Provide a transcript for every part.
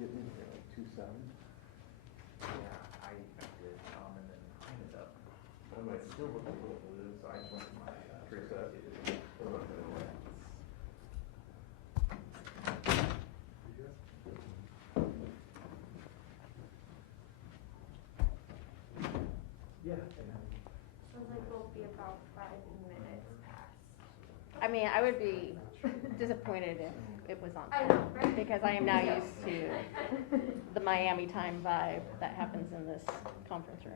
getting in here like 2:07. Yeah, I did, and then I ended up. I might still look a little blue, so I just went to my preset. Yeah. Sounds like we'll be about 5 minutes past. I mean, I would be disappointed if it was on time, right? Because I am now used to the Miami time vibe that happens in this conference room.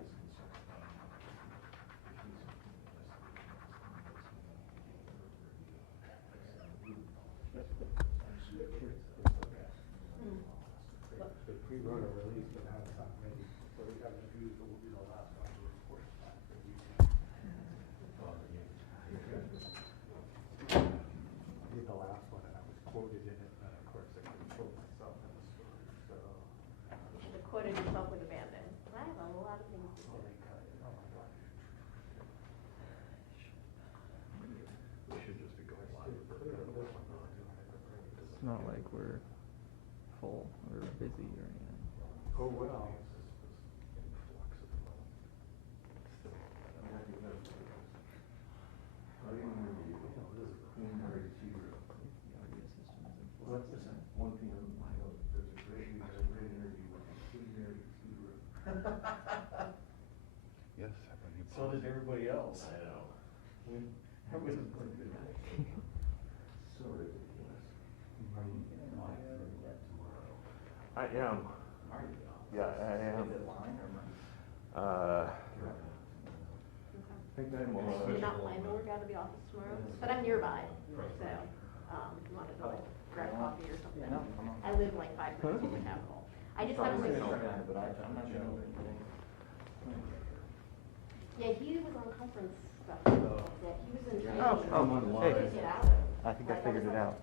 The pre-runner release, but now it's not ready, so we have to use the last one to report back for the weekend. I did the last one and I was quoted in it, and of course I couldn't quote myself in the story, so. You should have quoted yourself with abandon. I have a lot of things to Oh, say. they cut it, oh my gosh. We should just be going live. It's not like we're full or busy or anything. Oh, well. What's this? 1 p.m. There's a great interview with Queen Mary Tudor. Yes. So did everybody else. I know. Everybody's so ridiculous. I am. Yeah, I am. I think I'm You're not planning to work out of the office tomorrow, but I'm nearby, so if you wanted to like grab coffee or something. I live like 5 minutes from the Capitol. I just haven't been. but I'm not gonna open anything. Yeah, he was on conference stuff. He was in training. I'm on He couldn't get out of it. I think I figured it out.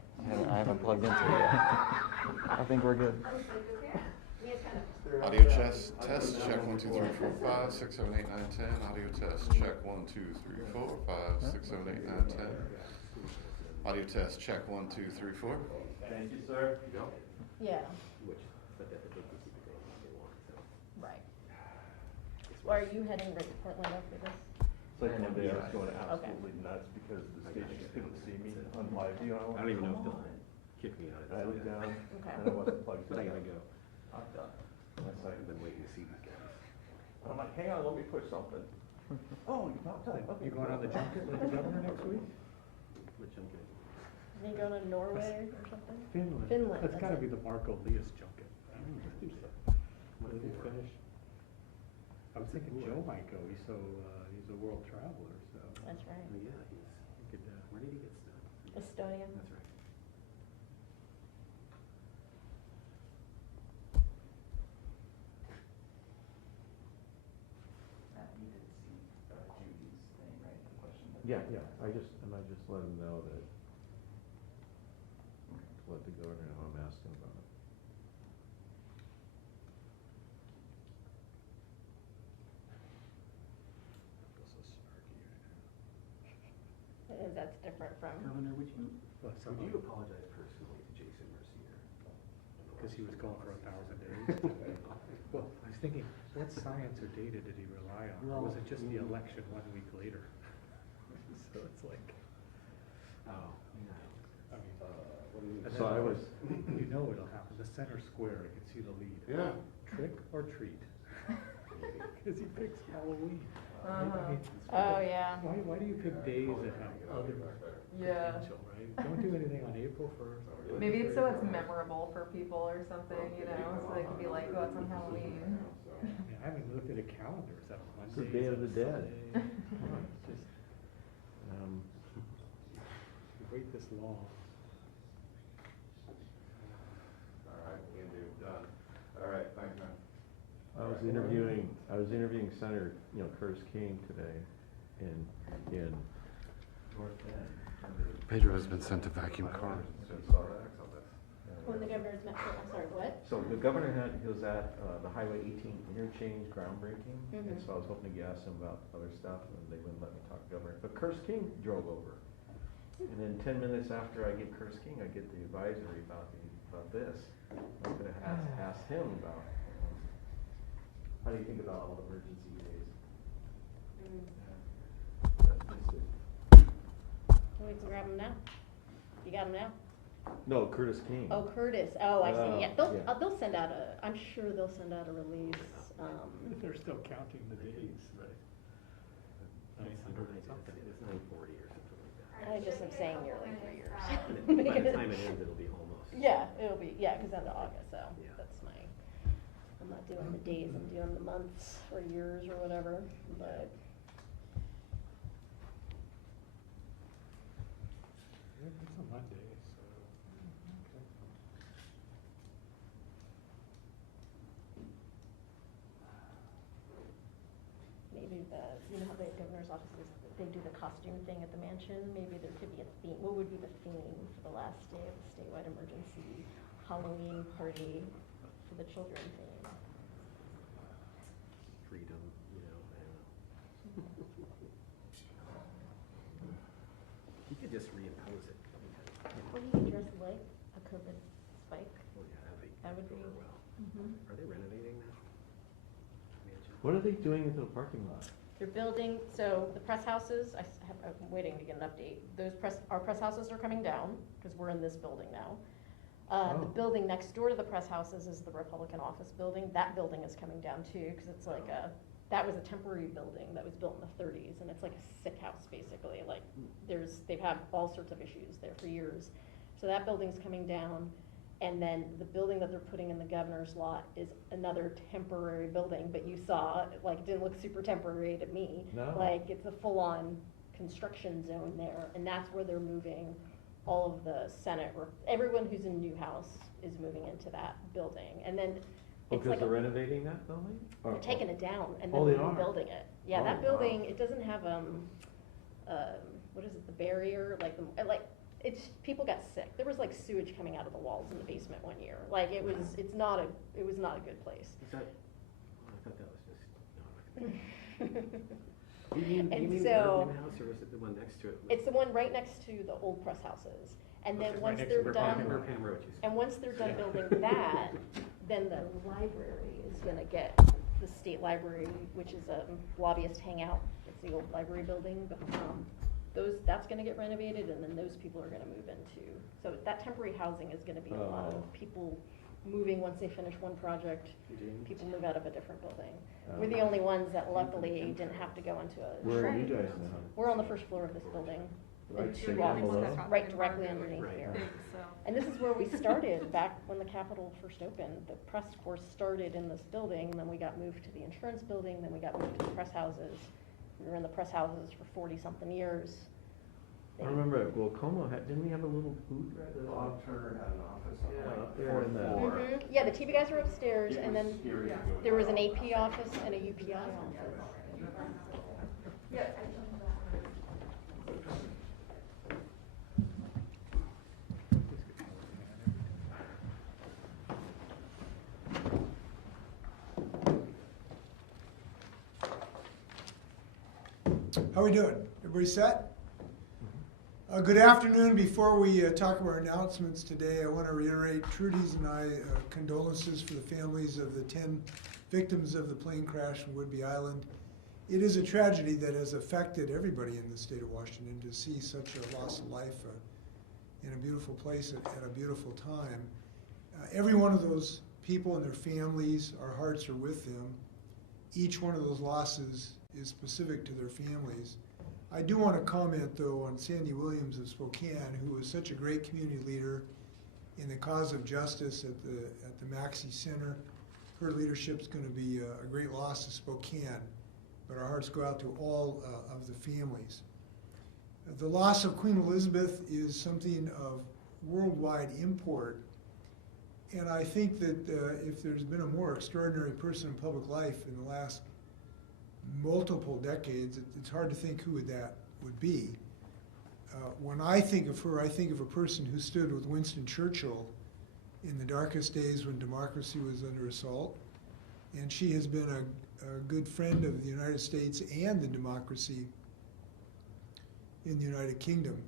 I haven't plugged into it yet. I think we're good. I was like, okay. I mean, it's kind of. Audio test, check 1 2 3 4 5 6 7 8 9 10. Audio test, check 1 2 3 4 5 6 7 8 9 10. Audio test, check 1 2 3 4. Thank you, sir. Yeah. Right. Or are you heading right to Portland after this? It's like one day I was going absolutely nuts because the station couldn't see me on live view. I don't even know if they'll kick me out of I it. looked down Okay. and it wasn't plugged But I in. gotta go. I'm done. That's like, I've been waiting to see these guys. I'm like, hang on, let me push something. Oh, you're not done. Okay. You going on the junket with the governor next week? Which I'm good. Are you going to Norway or something? Finland. Finland, That's that's gotta it. be the Marco Elias junket. When did he finish? I was thinking Joe might go, he's a world traveler, so. That's right. Oh, yeah, he could, where did he get stuck? Estonia. That's right. You did see Judy's thing, right? The question. Yeah, I just let him know that, to let the governor know I'm asking about it. That's different from. Governor, would you somebody- apologize personally to Jason Mercier? Because he was gone for 1,000 days. Well, I was thinking, what science or data did he rely on? Or was it just the election 1 week later? So it's like, Oh, yeah. I mean, and So then I was, you know it'll happen, the center square, I can see the lead. Yeah. Trick or treat? Because he picks Halloween. I mean, Oh, yeah. why do you pick days that have other Yeah. potential, right? Don't do anything on April 1st. Maybe it's so it's memorable for people or something, you know, so they can be like, oh, it's on Halloween. Yeah, I haven't looked at a calendar, is that It's Monday? the Day Is of that the Dead. Sunday? It's just, you wait this long. All right, we can do done. All right, thanks, man. I was interviewing Senator, Curtis King today in North Bend. Pedro has been sent to vacuum car. When the governor's met, I'm sorry, what? So the governor he was at the Highway 18 interchange groundbreaking, and so I was hoping to ask him about other stuff, and they wouldn't let me talk to governor. But Curtis King drove over, and then 10 minutes after I get Curtis King, I get the advisory about this. I'm gonna ask him about, how do you think about all emergency days? We can grab them now. You got them now? No, Curtis King. Oh, Curtis. Oh, I see. Yeah, Yeah. they'll send out I'm sure they'll send out a release. They're still counting the days, right? It's 940 or something like that. I just am saying nearly 3 years. By the time it ends, it'll be almost. Yeah, because end of August, so Yeah. that's I'm not doing the days, I'm doing the months or years or whatever, but. It's a Monday, so. Okay. Maybe how the governor's offices, they do the costume thing at the mansion, maybe there could be a theme, what would be the theme for the last day of the statewide emergency Halloween party for the children theme? Freedom, I don't know. You could just reimpose it. Or you could dress like a COVID spike, Oh, yeah, that would go be. over well. Are they renovating that mansion? What are they doing into the parking lot? They're building, so the press houses, I'm waiting to get an update. Our press houses are coming down, because we're in this building now. The building next door to the press houses is the Republican office building. That building is coming down too, because it's like that was a temporary building that was built in the 30s, and it's like a sick house, basically. Like, they've had all sorts of issues there for years. So that building's coming down. And then the building that they're putting in the governor's lot is another temporary building, but you saw, like, it didn't look super temporary to me. No. Like, it's a full-on construction zone there, and that's where they're moving all of the Senate, everyone who's in Newhouse is moving into that building. And then it's Because like they're renovating that building? they're taking it down and Oh, then they are? rebuilding it. Yeah, Oh, that wow. building, it doesn't have, what is it, the barrier, it's, people got sick. There was like sewage coming out of the walls in the basement one year. Like, it was not a good place. Is that, I thought that was just, no. You mean And the so- new house, or was it the one next to it? It's the one right next to the old press houses. And then Okay, right once next they're to done, Where Pam Roach is. and once they're done building that, then the library is gonna get the state library, which is a lobbyist hangout. It's the old library building, but, that's gonna get renovated, and then those people are gonna move into. So that temporary housing is gonna be a lot Oh. of people moving once they finish one project. James? People move out of a different building. Oh. We're the only ones that luckily didn't have to go into Where are you a. guys now? We're on the first floor of this building. Right, in so two you're offices, below? right directly underneath Right. here. So, And this is where we started, back when the Capitol first opened. The press force started in this building, and then we got moved to the insurance building, then we got moved to the press houses. We were in the press houses for 40-something years. I remember at Wilcoma, didn't we have a little booth right there? Bob Turner had an office Up there in the. Mhm. Yeah, the TV guys were upstairs, and then there was an AP office and a UPI office. How we doing? Everybody set? Good afternoon. Before we talk about our announcements today, I want to reiterate Trudy's and I condolences for the families of the 10 victims of the plane crash in Whidbey Island. It is a tragedy that has affected everybody in the state of Washington to see such a loss of life in a beautiful place at a beautiful time. Every one of those people and their families, our hearts are with them. Each one of those losses is specific to their families. I do want to comment, though, on Sandy Williams of Spokane, who was such a great community leader in the cause of justice at the Maxey Center. Her leadership is going to be a great loss to Spokane, but our hearts go out to all of the families. The loss of Queen Elizabeth is something of worldwide import, and I think that if there's been a more extraordinary person in public life in the last multiple decades, it's hard to think who that would be. When I think of her, I think of a person who stood with Winston Churchill in the darkest days when democracy was under assault, and she has been a good friend of the United States and the democracy in the United Kingdom,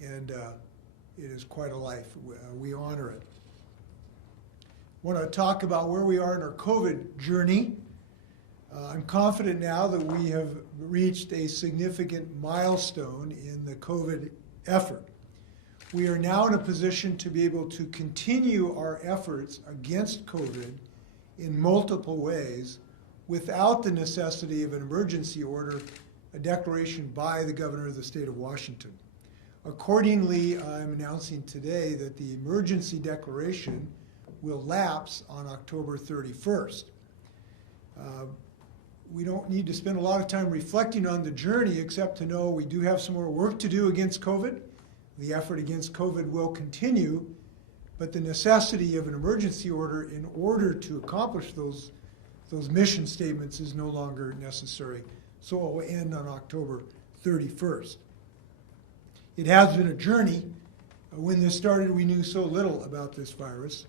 and it is quite a life. We honor it. want to talk about where we are in our COVID journey. I'm confident now that we have reached a significant milestone in the COVID effort. We are now in a position to be able to continue our efforts against COVID in multiple ways without the necessity of an emergency order, a declaration by the governor of the state of Washington. Accordingly, I'm announcing today that the emergency declaration will lapse on October 31st. We don't need to spend a lot of time reflecting on the journey except to know we do have some more work to do against COVID. The effort against COVID will continue, but the necessity of an emergency order in order to accomplish those mission statements is no longer necessary. So it will end on October 31st. It has been a journey. When this started, we knew so little about this virus,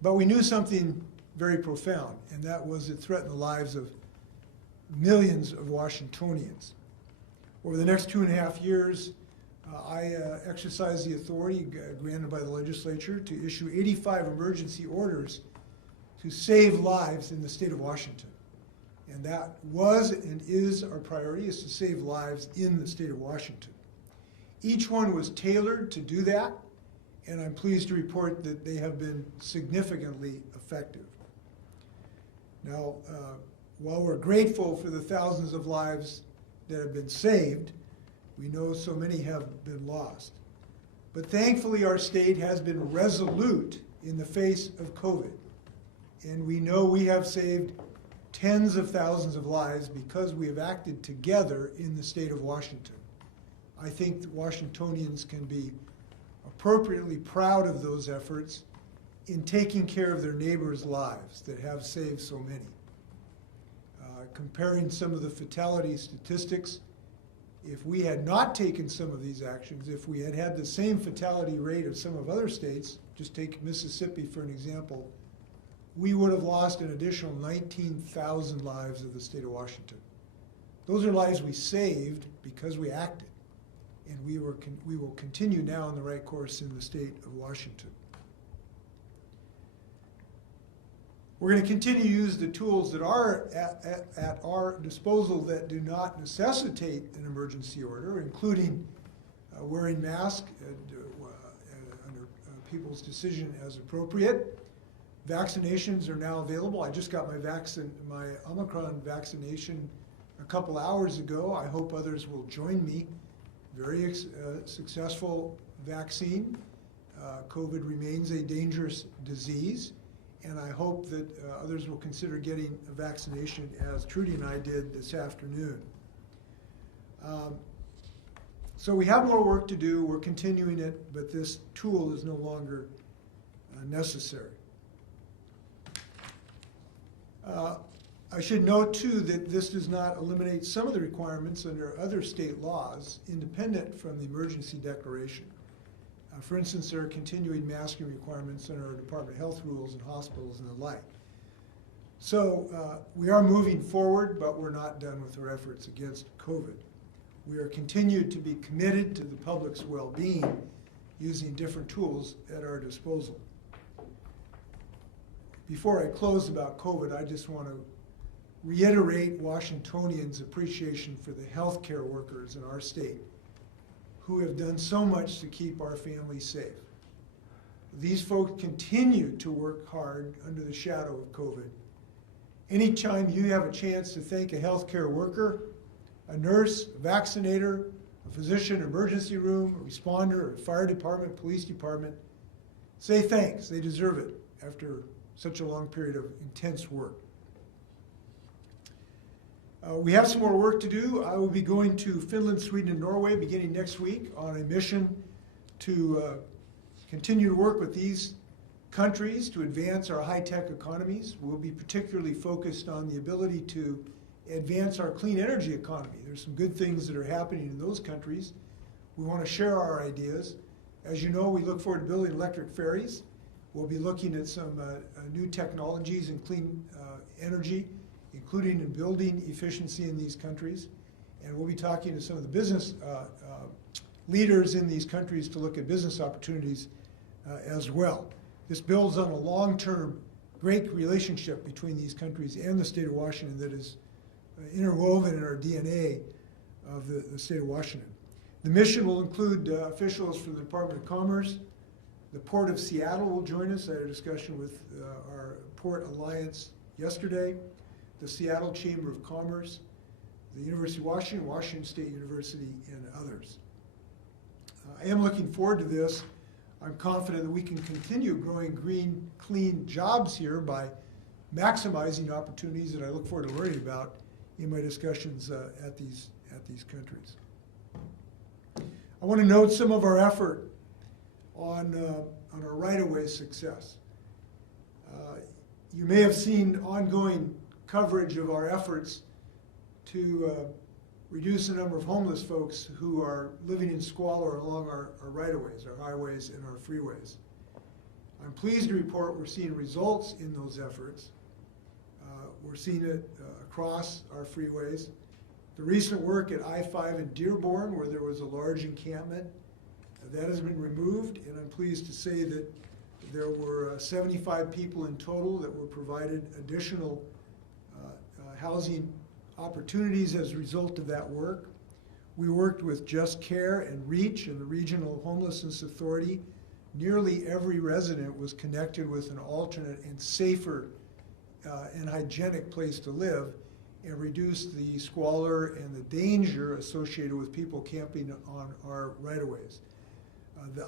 but we knew something very profound, and that was it threatened the lives of millions of Washingtonians. Over the next 2.5 years, I exercised the authority granted by the legislature to issue 85 emergency orders to save lives in the state of Washington. And that was and is our priority, is to save lives in the state of Washington. Each one was tailored to do that, and I'm pleased to report that they have been significantly effective. Now, while we're grateful for the thousands of lives that have been saved, we know so many have been lost. But thankfully, our state has been resolute in the face of COVID. And we know we have saved tens of thousands of lives because we have acted together in the state of Washington. I think that Washingtonians can be appropriately proud of those efforts in taking care of their neighbors' lives that have saved so many. Comparing some of the fatality statistics, if we had not taken some of these actions, if we had had the same fatality rate of some of other states, just take Mississippi for an example, we would have lost an additional 19,000 lives of the state of Washington. Those are lives we saved because we acted, and we will continue now on the right course in the state of Washington. We're going to continue to use the tools that are at our disposal that do not necessitate an emergency order, including wearing masks under people's decision as appropriate. Vaccinations are now available. I just got my Omicron vaccination a couple hours ago. I hope others will join me. Very successful vaccine. COVID remains a dangerous disease. And I hope that others will consider getting a vaccination as Trudy and I did this afternoon. So we have more work to do. We're continuing it, but this tool is no longer necessary. I should note, too, that this does not eliminate some of the requirements under other state laws independent from the emergency declaration. For instance, there are continuing masking requirements under our Department of Health rules in hospitals and the like. So we are moving forward, but we're not done with our efforts against COVID. We are continued to be committed to the public's well-being using different tools at our disposal. Before I close about COVID, I just want to reiterate Washingtonians' appreciation for the healthcare workers in our state who have done so much to keep our families safe. These folks continue to work hard under the shadow of COVID. Anytime you have a chance to thank a healthcare worker, a nurse, a vaccinator, a physician, emergency room, a responder, a fire department, police department, say thanks. They deserve it after such a long period of intense work. We have some more work to do. I will be going to Finland, Sweden, and Norway beginning next week on a mission to continue to work with these countries to advance our high-tech economies. We'll be particularly focused on the ability to advance our clean energy economy. There's some good things that are happening in those countries. We want to share our ideas. As you know, we look forward to building electric ferries. We'll be looking at some new technologies in clean energy, including in building efficiency in these countries. And we'll be talking to some of the business leaders in these countries to look at business opportunities as well. This builds on a long-term great relationship between these countries and the state of Washington that is interwoven in our DNA of the state of Washington. The mission will include officials from the Department of Commerce. The Port of Seattle will join us. I had a discussion with our Port Alliance yesterday, the Seattle Chamber of Commerce, the University of Washington, Washington State University, and others. I am looking forward to this. I'm confident that we can continue growing green, clean jobs here by maximizing opportunities that I look forward to learning about in my discussions at these countries. I want to note some of our effort on our right-of-way success. You may have seen ongoing coverage of our efforts to reduce the number of homeless folks who are living in squalor along our right-of-ways, our highways, and our freeways. I'm pleased to report we're seeing results in those efforts. We're seeing it across our freeways. The recent work at I-5 in Dearborn, where there was a large encampment, that has been removed, and I'm pleased to say that there were 75 people in total that were provided additional housing opportunities as a result of that work. We worked with Just Care and REACH and the Regional Homelessness Authority. Nearly every resident was connected with an alternate and safer and hygienic place to live, and reduce the squalor and the danger associated with people camping on our right-of-ways.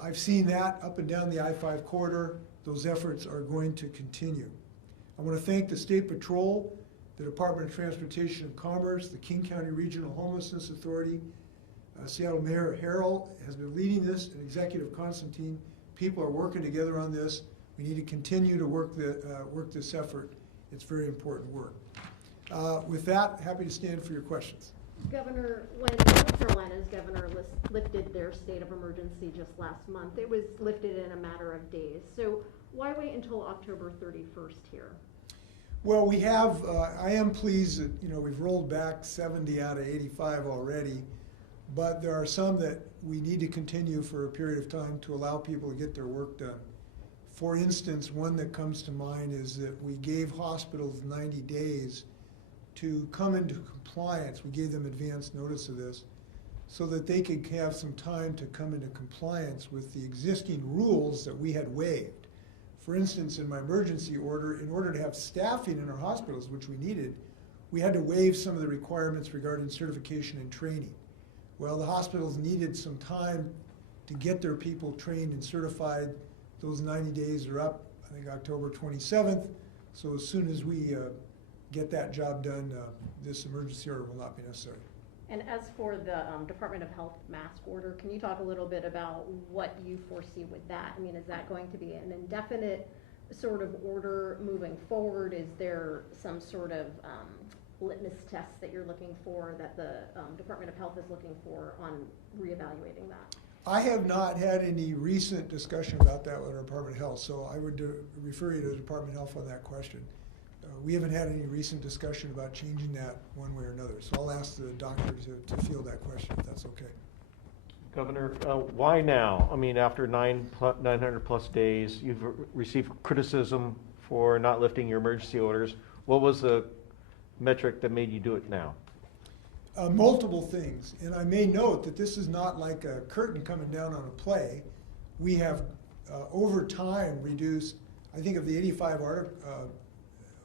I've seen that up and down the I-5 corridor. Those efforts are going to continue. I want to thank the State Patrol, the Department of Transportation and Commerce, the King County Regional Homelessness Authority. Seattle Mayor Harrell has been leading this, and Executive Constantine. People are working together on this. We need to continue to work this effort. It's very important work. With that, happy to stand for your questions. Governor, when North Carolina's governor lifted their state of emergency just last month, it was lifted in a matter of days. So why wait until October 31st here? Well, we have, I am pleased that, we've rolled back 70 out of 85 already, but there are some that we need to continue for a period of time to allow people to get their work done. For instance, one that comes to mind is that we gave hospitals 90 days to come into compliance. We gave them advance notice of this so that they could have some time to come into compliance with the existing rules that we had waived. For instance, in my emergency order, in order to have staffing in our hospitals, which we needed, we had to waive some of the requirements regarding certification and training. Well, the hospitals needed some time to get their people trained and certified. Those 90 days are up, I think, October 27th. So as soon as we get that job done, this emergency order will not be necessary. And as for the Department of Health mask order, can you talk a little bit about what you foresee with that? I mean, is that going to be an indefinite sort of order moving forward? Is there some sort of litmus test that you're looking for, that the Department of Health is looking for on reevaluating that? I have not had any recent discussion about that with our Department of Health, so I would refer you to the Department of Health on that question. We haven't had any recent discussion about changing that one way or another, so I'll ask the doctor to field that question, if that's okay. Governor, why now? I mean, after 900 plus days, you've received criticism for not lifting your emergency orders. What was the metric that made you do it now? Multiple things, and I may note that this is not like a curtain coming down on a play. We have over time reduced, I think of the 85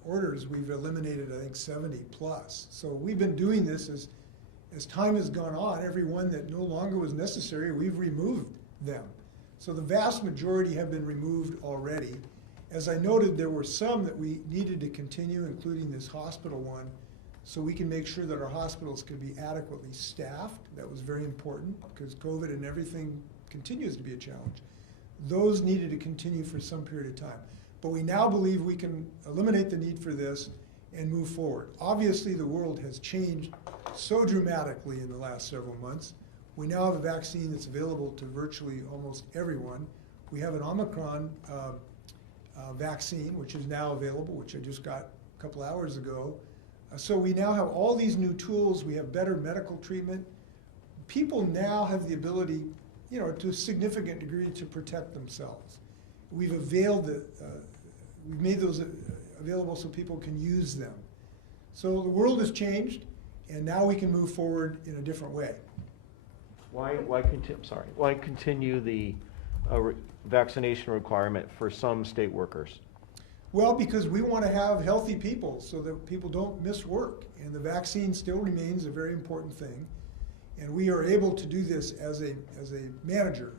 orders, we've eliminated, I think, 70 plus. So we've been doing this as time has gone on. Every one that no longer was necessary, we've removed them. So the vast majority have been removed already. As I noted, there were some that we needed to continue, including this hospital one, so we can make sure that our hospitals could be adequately staffed. That was very important because COVID and everything continues to be a challenge. Those needed to continue for some period of time. But we now believe we can eliminate the need for this and move forward. Obviously, the world has changed so dramatically in the last several months. We now have a vaccine that's available to virtually almost everyone. We have an Omicron vaccine, which is now available, which I just got a couple hours ago. So we now have all these new tools. We have better medical treatment. People now have the ability, to a significant degree, to protect themselves. we've made those available so people can use them. So the world has changed, and now we can move forward in a different way. Why continue the vaccination requirement for some state workers? Well, because we want to have healthy people so that people don't miss work, and the vaccine still remains a very important thing. And we are able to do this as a manager.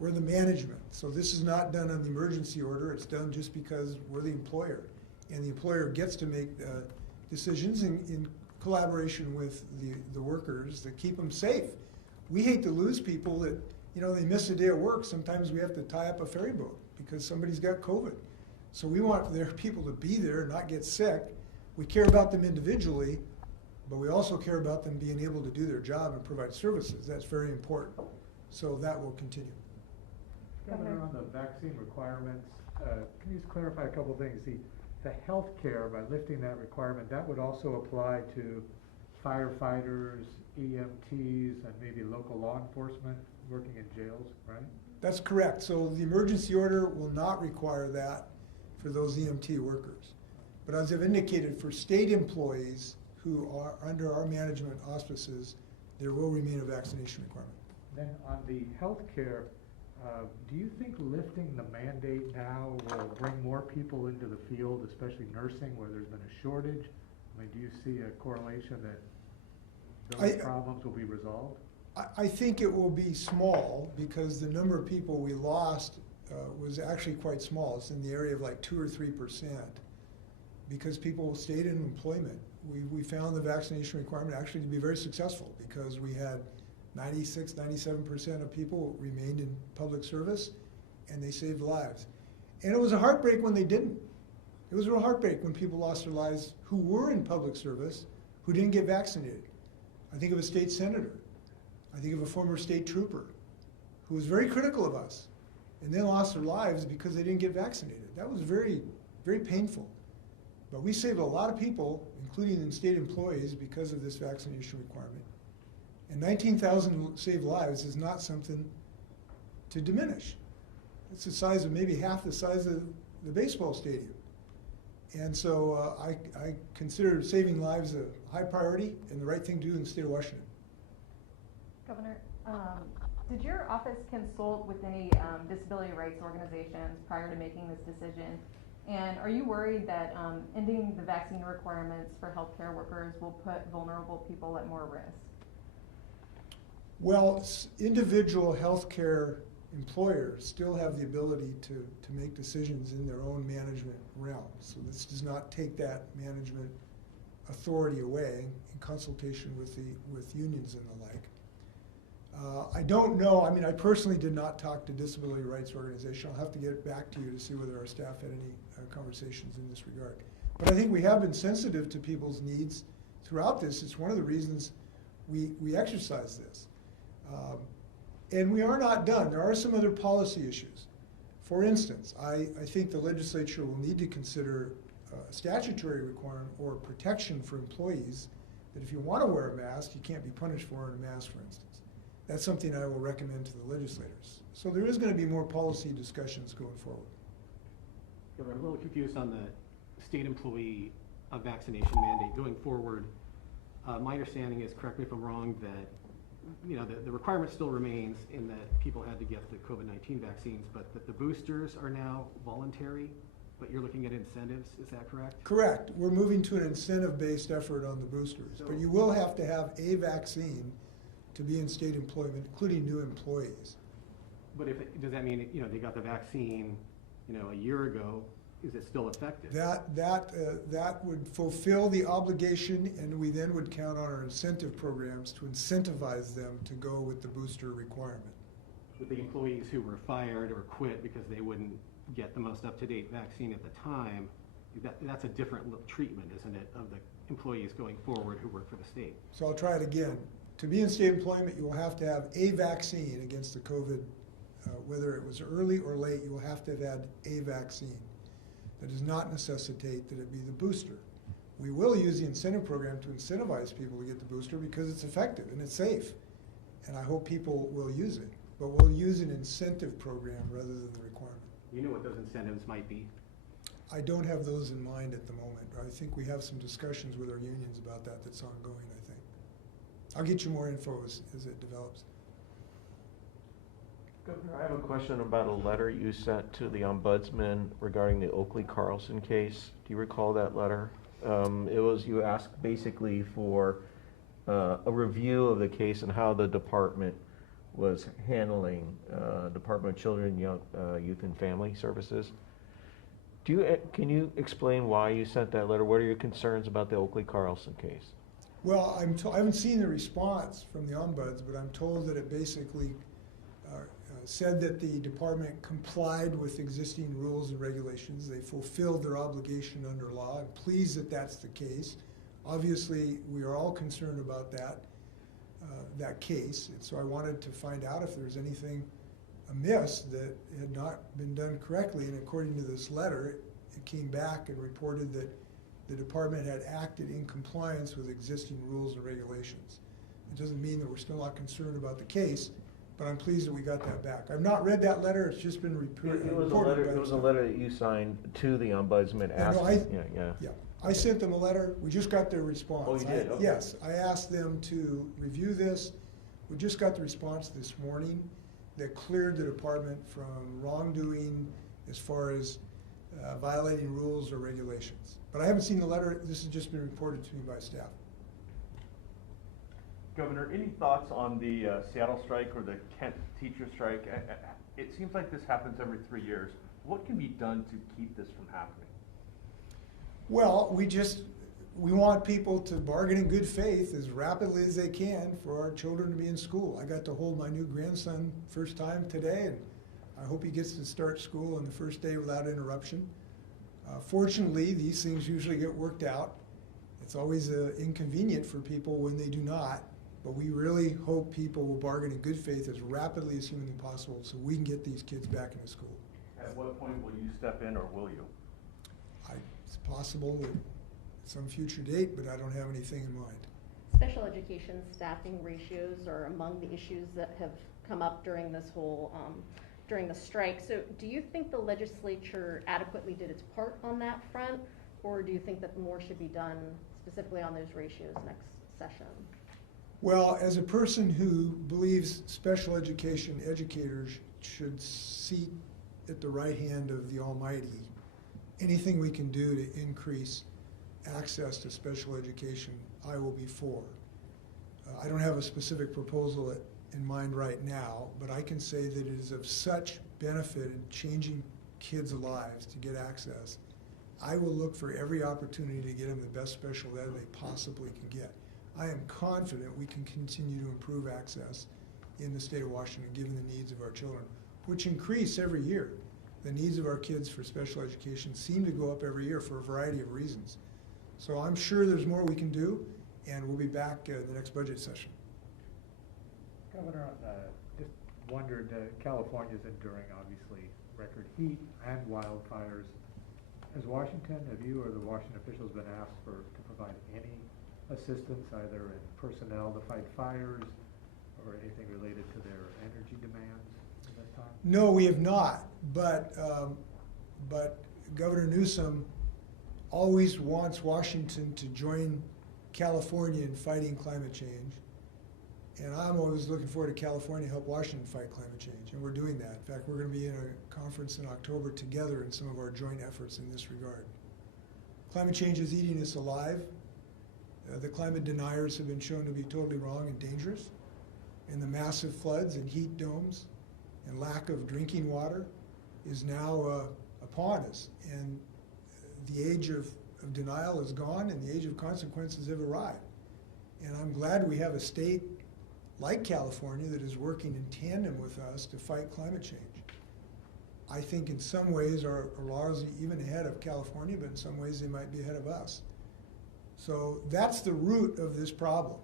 We're the management. So this is not done on the emergency order. It's done just because we're the employer. And the employer gets to make decisions in collaboration with the workers that keep them safe. We hate to lose people that, they miss a day of work. Sometimes we have to tie up a ferry boat because somebody's got COVID. So we want their people to be there and not get sick. We care about them individually, but we also care about them being able to do their job and provide services. That's very important. So that will continue. Governor, on the vaccine requirements, can you just clarify a couple of things? The health care, by lifting that requirement, that would also apply to firefighters, EMTs, and maybe local law enforcement working in jails, right? That's correct. So the emergency order will not require that for those EMT workers. But as I've indicated, for state employees who are under our management auspices, there will remain a vaccination requirement. Then on the health care, do you think lifting the mandate now will bring more people into the field, especially nursing, where there's been a shortage? I mean, do you see a correlation that those problems will be resolved? I think it will be small because the number of people we lost was actually quite small. It's in the area of like 2 or 3% because people stayed in employment. We found the vaccination requirement actually to be very successful because we had 96, 97% of people remained in public service, and they saved lives. And it was a heartbreak when they didn't. It was a real heartbreak when people lost their lives who were in public service who didn't get vaccinated. I think of a state senator. I think of a former state trooper who was very critical of us and then lost their lives because they didn't get vaccinated. That was very, very painful. But we saved a lot of people, including in state employees, because of this vaccination requirement. And 19,000 saved lives is not something to diminish. It's the size of maybe half the size of the baseball stadium. And so I consider saving lives a high priority and the right thing to do in the state of Washington. Governor, did your office consult with any disability rights organizations prior to making this decision? And are you worried that ending the vaccine requirements for healthcare workers will put vulnerable people at more risk? Well, individual healthcare employers still have the ability to make decisions in their own management realm. So this does not take that management authority away in consultation with unions and the like. I don't know, I mean, I personally did not talk to Disability Rights Organization. I'll have to get back to you to see whether our staff had any conversations in this regard. But I think we have been sensitive to people's needs throughout this. It's one of the reasons we exercise this. And we are not done. There are some other policy issues. For instance, I think the legislature will need to consider a statutory requirement or protection for employees that if you want to wear a mask, you can't be punished for wearing a mask, for instance. That's something I will recommend to the legislators. So there is going to be more policy discussions going forward. Yeah, I'm a little confused on the state employee vaccination mandate going forward. My understanding is, correct me if I'm wrong, that the requirement still remains in that people had to get the COVID-19 vaccines, but that the boosters are now voluntary, but you're looking at incentives, is that correct? Correct. We're moving to an incentive-based effort on the boosters, but you will have to have a vaccine to be in state employment, including new employees. But does that mean, they got the vaccine, a year ago, is it still effective? That would fulfill the obligation, and we then would count on our incentive programs to incentivize them to go with the booster requirement. With the employees who were fired or quit because they wouldn't get the most up-to-date vaccine at the time, that's a different treatment, isn't it, of the employees going forward who work for the state? So I'll try it again. To be in state employment, you will have to have a vaccine against the COVID. Whether it was early or late, you will have to have had a vaccine. That does not necessitate that it be the booster. We will use the incentive program to incentivize people to get the booster because it's effective and it's safe. And I hope people will use it. but we'll use an incentive program rather than the requirement. You know what those incentives might be? I don't have those in mind at the moment. I think we have some discussions with our unions about that that's ongoing, I think. I'll get you more info as it develops. Governor, I have a question about a letter you sent to the ombudsman regarding the Oakley Carlson case. Do you recall that letter? You asked basically for a review of the case and how the department was handling Department of Children, Youth and Family Services. Can you explain why you sent that letter? What are your concerns about the Oakley Carlson case? Well, I haven't seen the response from the ombuds, but I'm told that it basically said that the department complied with existing rules and regulations. They fulfilled their obligation under law. I'm pleased that that's the case. Obviously, we are all concerned about that case, and so I wanted to find out if there was anything amiss that had not been done correctly. And according to this letter, it came back and reported that the department had acted in compliance with existing rules and regulations. It doesn't mean that we're still not concerned about the case, but I'm pleased that we got that back. I've not read that letter. It's just been reported. It was a letter that you signed to the ombudsman asking. Yeah. I sent them a letter. We just got their response. Oh, you did? Okay. Yes, I asked them to review this. We just got the response this morning that cleared the department from wrongdoing as far as violating rules or regulations. But I haven't seen the letter. This has just been reported to me by staff. Governor, any thoughts on the Seattle strike or the Kent teacher strike? It seems like this happens every 3 years. What can be done to keep this from happening? Well, we want people to bargain in good faith as rapidly as they can for our children to be in school. I got to hold my new grandson first time today, and I hope he gets to start school on the first day without interruption. Fortunately, these things usually get worked out. It's always inconvenient for people when they do not, but we really hope people will bargain in good faith as rapidly as humanly possible so we can get these kids back into school. At what point will you step in, or will you? It's possible at some future date, but I don't have anything in mind. Special education staffing ratios are among the issues that have come up during this whole, during the strike. So do you think the legislature adequately did its part on that front, or do you think that more should be done specifically on those ratios next session? Well, as a person who believes special education educators should seat at the right hand of the Almighty, anything we can do to increase access to special education, I will be for. I don't have a specific proposal in mind right now, but I can say that it is of such benefit in changing kids' lives to get access. I will look for every opportunity to get them the best special ed they possibly can get. I am confident we can continue to improve access in the state of Washington given the needs of our children, which increase every year. The needs of our kids for special education seem to go up every year for a variety of reasons. So I'm sure there's more we can do, and we'll be back the next budget session. Governor, just wondered, California's enduring, obviously, record heat and wildfires. Has Washington, have you or the Washington officials been asked to provide any assistance, either in personnel to fight fires or anything related to their energy demands at this time? No, we have not, but Governor Newsom always wants Washington to join California in fighting climate change. And I'm always looking forward to California help Washington fight climate change, and we're doing that. In fact, we're going to be in a conference in October together in some of our joint efforts in this regard. Climate change is eating us alive. The climate deniers have been shown to be totally wrong and dangerous. And the massive floods and heat domes and lack of drinking water is now upon us. And the age of denial is gone, and the age of consequences have arrived. And I'm glad we have a state like California that is working in tandem with us to fight climate change. I think in some ways our laws are even ahead of California, but in some ways they might be ahead of us. So that's the root of this problem.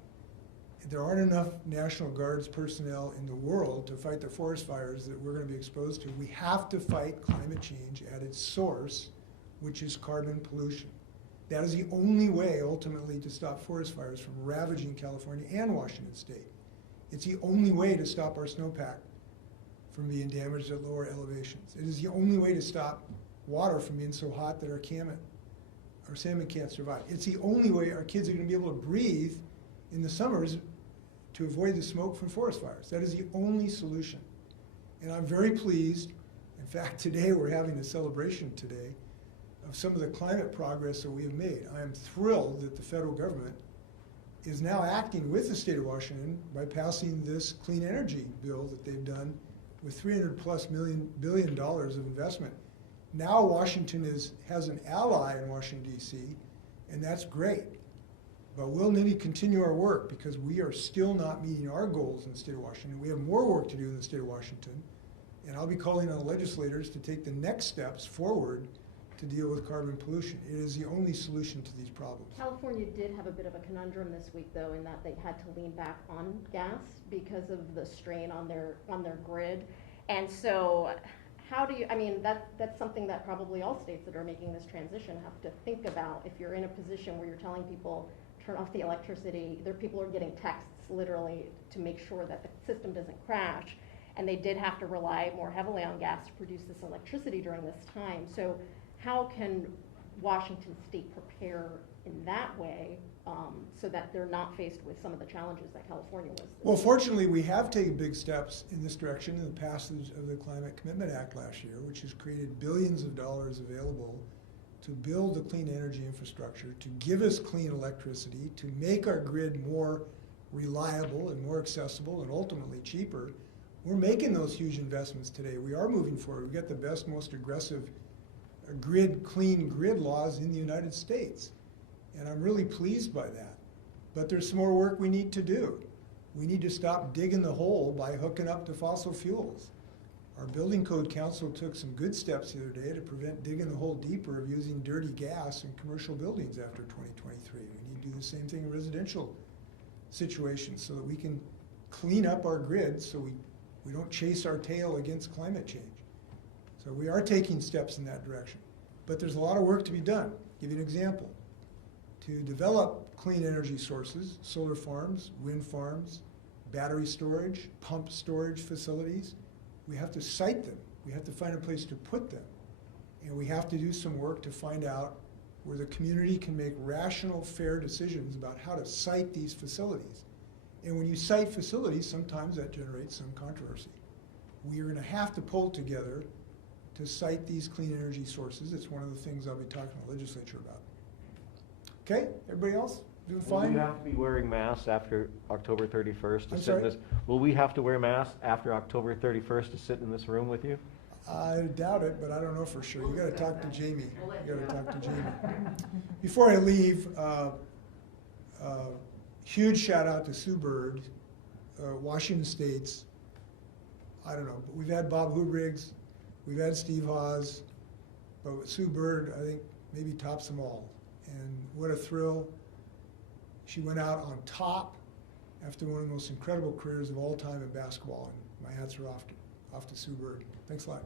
There aren't enough National Guards personnel in the world to fight the forest fires that we're going to be exposed to. We have to fight climate change at its source, which is carbon pollution. That is the only way ultimately to stop forest fires from ravaging California and Washington State. It's the only way to stop our snowpack from being damaged at lower elevations. It is the only way to stop water from being so hot that our salmon can't survive. It's the only way our kids are going to be able to breathe in the summers to avoid the smoke from forest fires. That is the only solution. And I'm very pleased. In fact, today we're having a celebration today of some of the climate progress that we have made. I am thrilled that the federal government is now acting with the state of Washington by passing this clean energy bill that they've done with $300+ billion of investment. Now Washington has an ally in Washington, D.C., and that's great. But we'll need to continue our work because we are still not meeting our goals in the state of Washington. We have more work to do in the state of Washington, and I'll be calling on the legislators to take the next steps forward to deal with carbon pollution. It is the only solution to these problems. California did have a bit of a conundrum this week, though, in that they had to lean back on gas because of the strain on their grid. And so how do you, I mean, that's something that probably all states that are making this transition have to think about. If you're in a position where you're telling people, turn off the electricity, people are getting texts literally to make sure that the system doesn't crash. And they did have to rely more heavily on gas to produce this electricity during this time. So how can Washington State prepare in that way so that they're not faced with some of the challenges that California was? Well, fortunately, we have taken big steps in this direction in the passage of the Climate Commitment Act last year, which has created billions of dollars available to build the clean energy infrastructure, to give us clean electricity, to make our grid more reliable and more accessible and ultimately cheaper. We're making those huge investments today. We are moving forward. We've got the best, most aggressive clean grid laws in the United States. And I'm really pleased by that. But there's some more work we need to do. We need to stop digging the hole by hooking up to fossil fuels. Our Building Code Council took some good steps the other day to prevent digging the hole deeper of using dirty gas in commercial buildings after 2023. We need to do the same thing in residential situations so that we can clean up our grid so we don't chase our tail against climate change. So we are taking steps in that direction. But there's a lot of work to be done. I'll give you an example. To develop clean energy sources, solar farms, wind farms, battery storage, pump storage facilities, we have to site them. We have to find a place to put them. And we have to do some work to find out where the community can make rational, fair decisions about how to site these facilities. And when you site facilities, sometimes that generates some controversy. We are going to have to pull together to site these clean energy sources. It's one of the things I'll be talking to the legislature about. Okay, everybody else doing fine? Will we have to be wearing masks after October 31st to I'm sit sorry? in this? Will we have to wear masks after October 31st to sit in this room with you? I doubt it, but I don't know for sure. You got to talk to Jamie. You got to talk to Jamie. Before I leave, huge shout out to Sue Bird, Washington State's. I don't know, but we've had Bob Hubriggs, we've had Steve Hawes, but Sue Bird, I think, maybe tops them all. And what a thrill. She went out on top after one of the most incredible careers of all time in basketball. And my hats are off to Sue Bird. Thanks a lot.